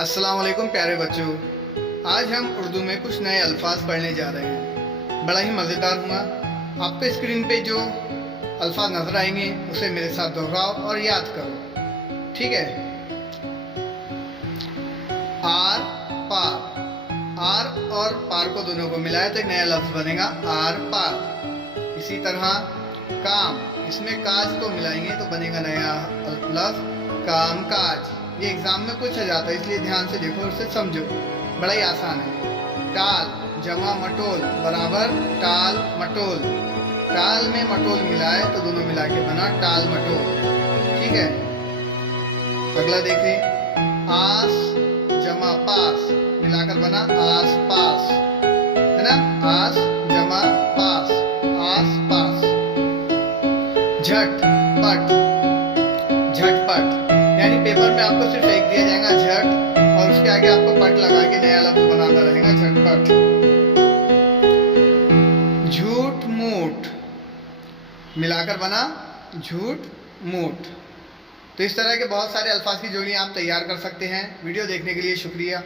अस्सलाम वालेकुम प्यारे बच्चों। आज हम उर्दू में कुछ नए अल्फाज पढ़ने जा रहे हैं। बड़ा ही मज़ेदार हुआ। आपके स्क्रीन पे जो अल्फाज नज़र आएंगे उसे मेरे साथ दोहराओ और याद करो, ठीक है। आर पार, आर और पार को दोनों को मिलाए तो एक नया लफ्ज़ बनेगा आर पार। इसी तरह काम, इसमें काज को मिलाएंगे तो बनेगा नया लफ्ज़ काम काज। ये एग्जाम में पूछा जाता है, इसलिए ध्यान से देखो और उसे समझो, बड़ा ही आसान है। टाल जमा मटोल बराबर टाल मटोल। टाल में मटोल मिलाए तो दोनों मिला के बना टाल मटोल, ठीक है। अगला देखें, आस जमा पास मिलाकर बना आस पास, है ना। आस जमा पास, आस पास। झट पट, झटपट, यानी पेपर पे आपको सिर्फ एक दिया जाएगा झट और उसके आगे आपको पट लगा के नया लफ्ज बनाना रहेगा झटपट। झूठ मूठ मिलाकर बना झूठ मूठ। तो इस तरह के बहुत सारे अल्फाज की जोड़ियां आप तैयार कर सकते हैं। वीडियो देखने के लिए शुक्रिया।